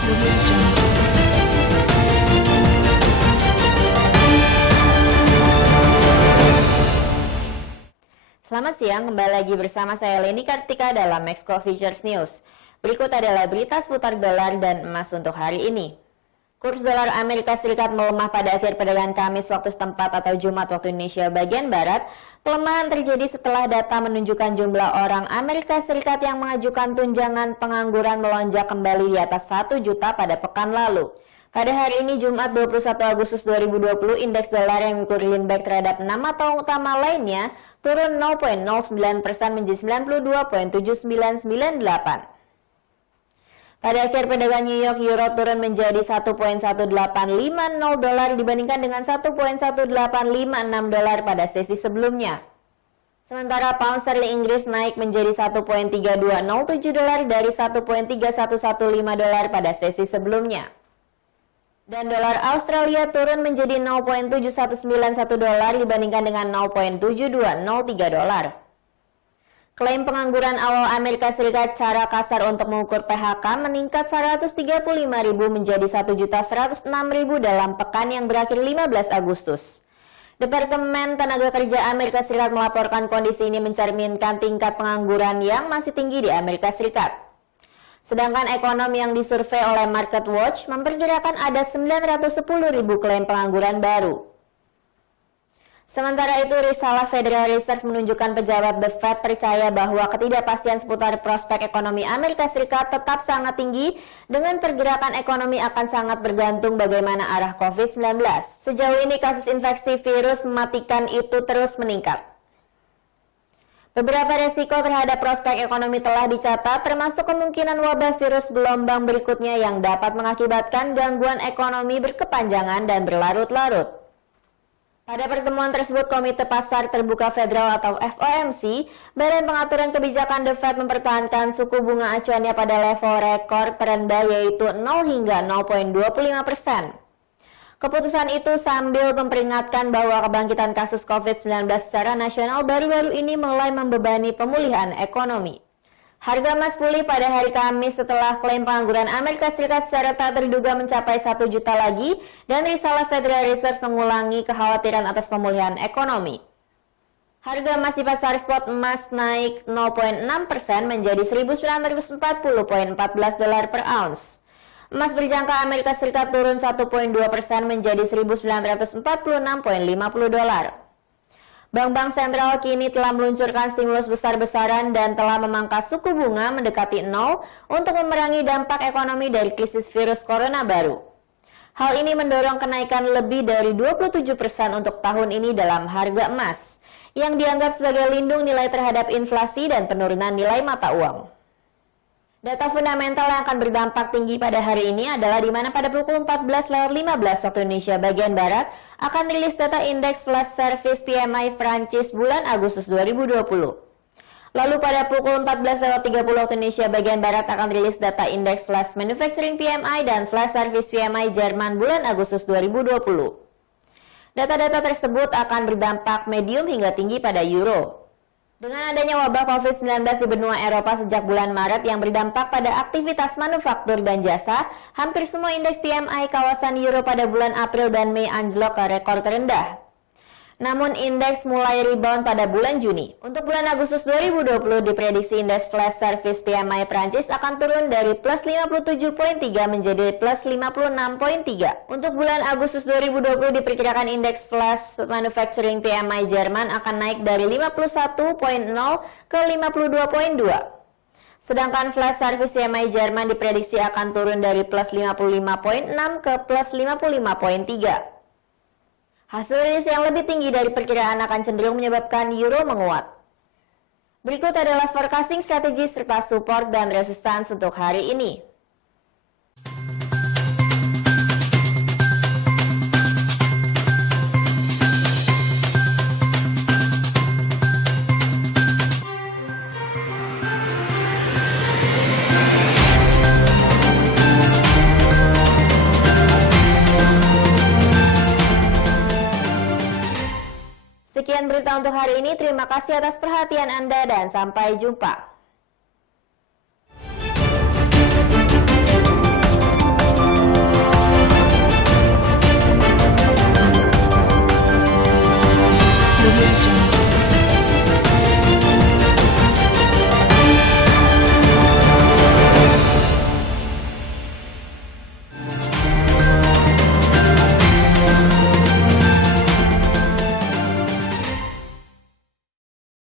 Audio Jungle. Selamat siang, kembali lagi bersama saya Leni Kartika dalam Maxco Futures News. Berikut adalah berita seputar dolar dan emas untuk hari ini. Kurs dolar Amerika Serikat melemah pada akhir perdagangan Kamis waktu setempat atau Jumat waktu Indonesia bagian Barat. Pelemahan terjadi setelah data menunjukkan jumlah orang Amerika Serikat yang mengajukan tunjangan pengangguran melonjak kembali di atas 1 juta pada pekan lalu. Pada hari ini Jumat 21 Agustus 2020, indeks dolar yang mengikuti leanback terhadap 6 mata utama lainnya turun 0,09% menjadi 92.7998. Pada akhir perdagangan New York, euro turun menjadi 1,1850 dolar dibandingkan dengan 1,1856 dolar pada sesi sebelumnya. Sementara pound sterling Inggris naik menjadi 1,3207 dolar dari 1,3115 dolar pada sesi sebelumnya. Dan dolar Australia turun menjadi 0,7191 dolar dibandingkan dengan 0,7203 dolar. Klaim pengangguran awal Amerika Serikat cara kasar untuk mengukur PHK meningkat 135.000 menjadi 1.106.000 dalam pekan yang berakhir 15 Agustus. Departemen Tenaga Kerja Amerika Serikat melaporkan kondisi ini mencerminkan tingkat pengangguran yang masih tinggi di Amerika Serikat. Sedangkan ekonom yang disurvei oleh MarketWatch memperkirakan ada 910.000 klaim pengangguran baru. Sementara itu, risalah Federal Reserve menunjukkan pejabat The Fed percaya bahwa ketidakpastian seputar prospek ekonomi Amerika Serikat tetap sangat tinggi dengan pergerakan ekonomi akan sangat bergantung bagaimana arah COVID-19. Sejauh ini kasus infeksi virus mematikan itu terus meningkat. Beberapa resiko terhadap prospek ekonomi telah dicatat, termasuk kemungkinan wabah virus gelombang berikutnya yang dapat mengakibatkan gangguan ekonomi berkepanjangan dan berlarut-larut. Pada pertemuan tersebut, Komite Pasar Terbuka Federal atau FOMC, Badan Pengaturan Kebijakan The Fed mempertahankan suku bunga acuannya pada level rekor terendah yaitu 0 hingga 0,25%. Keputusan itu sambil memperingatkan bahwa kebangkitan kasus COVID-19 secara nasional baru-baru ini mulai membebani pemulihan ekonomi. Harga emas pulih pada hari Kamis setelah klaim pengangguran Amerika Serikat secara tak terduga mencapai 1 juta lagi dan risalah Federal Reserve mengulangi kekhawatiran atas pemulihan ekonomi. Harga emas di pasar spot emas naik 0,6% menjadi 1.940,14 dolar per ounce. Emas berjangka Amerika Serikat turun 1,2% menjadi 1.946,50 dolar. Bank-bank sentral kini telah meluncurkan stimulus besar-besaran dan telah memangkas suku bunga mendekati 0 untuk memerangi dampak ekonomi dari krisis virus corona baru. Hal ini mendorong kenaikan lebih dari 27% untuk tahun ini dalam harga emas, yang dianggap sebagai lindung nilai terhadap inflasi dan penurunan nilai mata uang. Data fundamental yang akan berdampak tinggi pada hari ini adalah di mana pada pukul 14.15 waktu Indonesia bagian Barat akan rilis data indeks flash service PMI Prancis bulan Agustus 2020. Lalu pada pukul 14.30 waktu Indonesia bagian Barat akan rilis data indeks flash manufacturing PMI dan flash service PMI Jerman bulan Agustus 2020. Data-data tersebut akan berdampak medium hingga tinggi pada euro. Dengan adanya wabah COVID-19 di benua Eropa sejak bulan Maret yang berdampak pada aktivitas manufaktur dan jasa, hampir semua indeks PMI kawasan Euro pada bulan April dan Mei anjlok ke rekor terendah. Namun indeks mulai rebound pada bulan Juni. Untuk bulan Agustus 2020 diprediksi indeks flash service PMI Prancis akan turun dari plus 57,3 menjadi plus 56,3. Untuk bulan Agustus 2020 diperkirakan indeks flash manufacturing PMI Jerman akan naik dari 51,0 ke 52,2. Sedangkan flash service PMI Jerman diprediksi akan turun dari plus 55,6 ke plus 55,3. Hasil rilis yang lebih tinggi dari perkiraan akan cenderung menyebabkan euro menguat. Berikut adalah forecasting strategi serta support dan resistance untuk hari ini. Sekian berita untuk hari ini. Terima kasih atas perhatian Anda dan sampai jumpa.